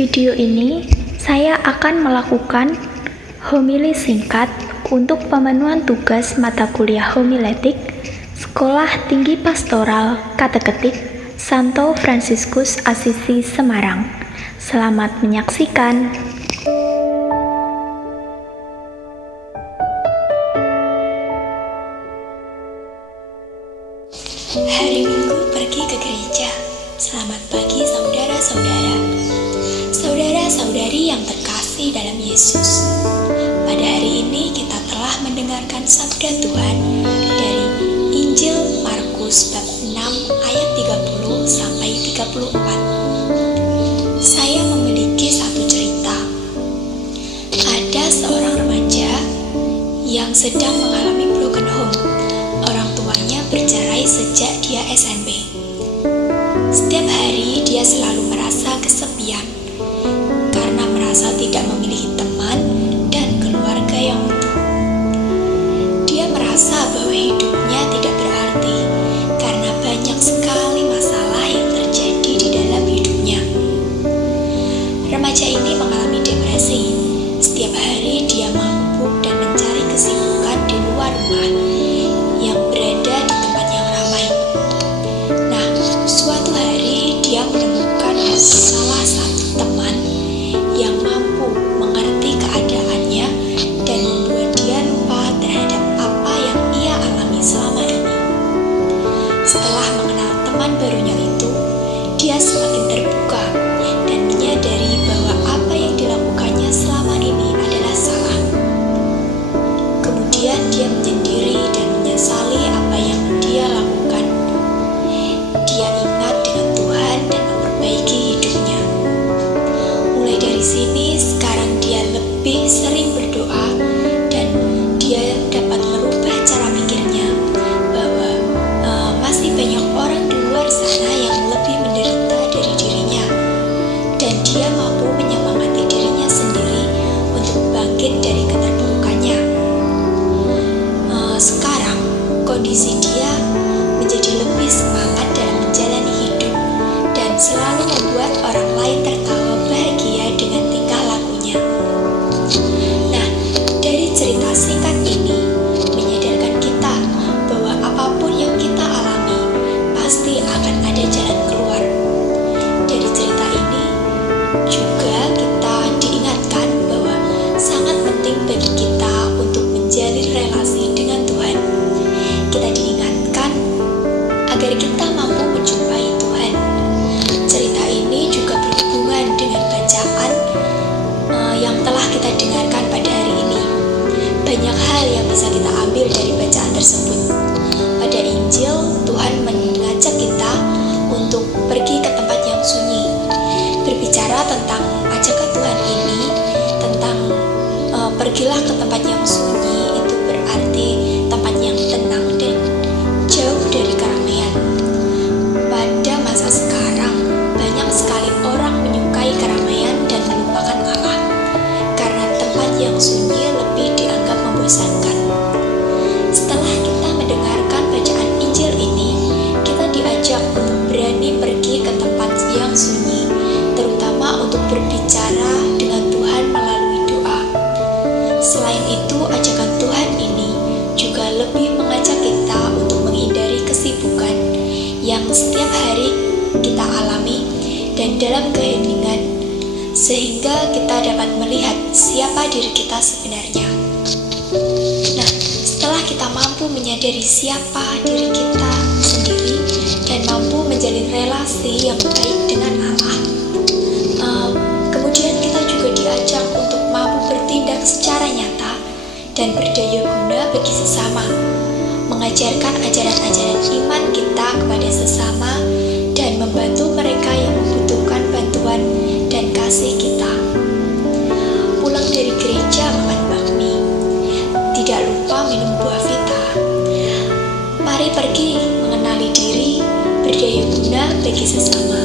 video ini, saya akan melakukan homili singkat untuk pemenuhan tugas mata kuliah homiletik Sekolah Tinggi Pastoral Kateketik Santo Fransiskus Assisi Semarang. Selamat menyaksikan. Hari Minggu pergi ke gereja. Selamat pagi saudara-saudara. Saudara-saudari yang terkasih dalam Yesus. Pada hari ini kita telah mendengarkan sabda Tuhan dari Injil Markus bab 6 ayat 30 sampai 34. Saya memiliki satu cerita. Ada seorang remaja yang sedang mengalami broken home. Orang tuanya bercerai sejak dia SMP. Setiap hari dia selalu merasa kesepian karena merasa tidak memiliki teman dan keluarga yang utuh. Dia merasa bahwa hidupnya tidak berarti karena banyak sekali masalah yang terjadi di dalam hidupnya. Remaja ini mengalami depresi. Setiap hari dia mabuk dan mencari kesibukan di luar rumah yang berada di tempat yang ramai. Nah, suatu hari dia menemukan salah satu teman yang mampu mengerti keadaannya dan membuat dia lupa terhadap apa yang ia alami selama ini. Setelah mengenal teman barunya itu, dia semakin terbuka dan menyadari bahwa apa yang dilakukannya selama ini adalah salah. Kemudian dia menyendiri dan menyesali apa yang dia lakukan. Dia ingat dengan Tuhan dan memperbaiki hidupnya. Mulai dari sini, sekarang dia lebih sering berdoa dan dia dapat merubah cara pikirnya bahwa masih banyak orang di luar sana yang lebih menderita dari dirinya, dan dia mampu menyemangati dirinya sendiri untuk bangkit dari keterpurukannya. Sekarang kondisi dia menjadi lebih semangat dalam menjalani hidup dan selalu membuat orang lain tertawa bahagia dengan tingkah lakunya. Nah, dari cerita singkat ini menyadarkan kita bahwa apapun yang kita alami pasti akan ada jalan keluar. Dari cerita ini juga kita diingatkan bahwa sangat penting bagi kita untuk menjalin relasi dengan Tuhan. Kita diingatkan agar kita mampu menjumpai Tuhan. Cerita ini juga berhubungan dengan bacaan yang telah kita dengarkan pada hari ini. Banyak hal yang bisa kita ambil dari bacaan tersebut. Pada Injil, Tuhan mengajak kita untuk pergi ke tempat yang sunyi. Berbicara tentang ajakan Tuhan ini, tentang pergilah ke tempat yang sunyi, itu berarti tempat yang tenang dan jauh dari keramaian. Pada masa sekarang, banyak sekali orang menyukai keramaian dan melupakan Allah, karena tempat yang sunyi lebih dianggap membosankan. Setelah kita mendengarkan bacaan Injil ini, kita diajak untuk berani pergi ke tempat yang sunyi, terutama untuk berbicara dengan Tuhan melalui doa. Selain itu, ajakan Tuhan ini juga lebih mengajak kita untuk menghindari kesibukan yang setiap hari kita alami dan dalam keheningan, sehingga kita dapat melihat siapa diri kita sebenarnya. Nah, setelah kita mampu menyadari siapa diri kita sendiri dan mampu menjalin relasi yang baik dengan Allah, kemudian kita juga diajak untuk mampu bertindak secara nyata dan berdaya guna bagi sesama, mengajarkan ajaran-ajaran iman kita kepada sesama dan membantu mereka yang membutuhkan bantuan dan kasih kita. Pulang dari gereja makan bakmi, tidak lupa minum buah vita. Mari pergi mengenali diri, berdaya guna bagi sesama.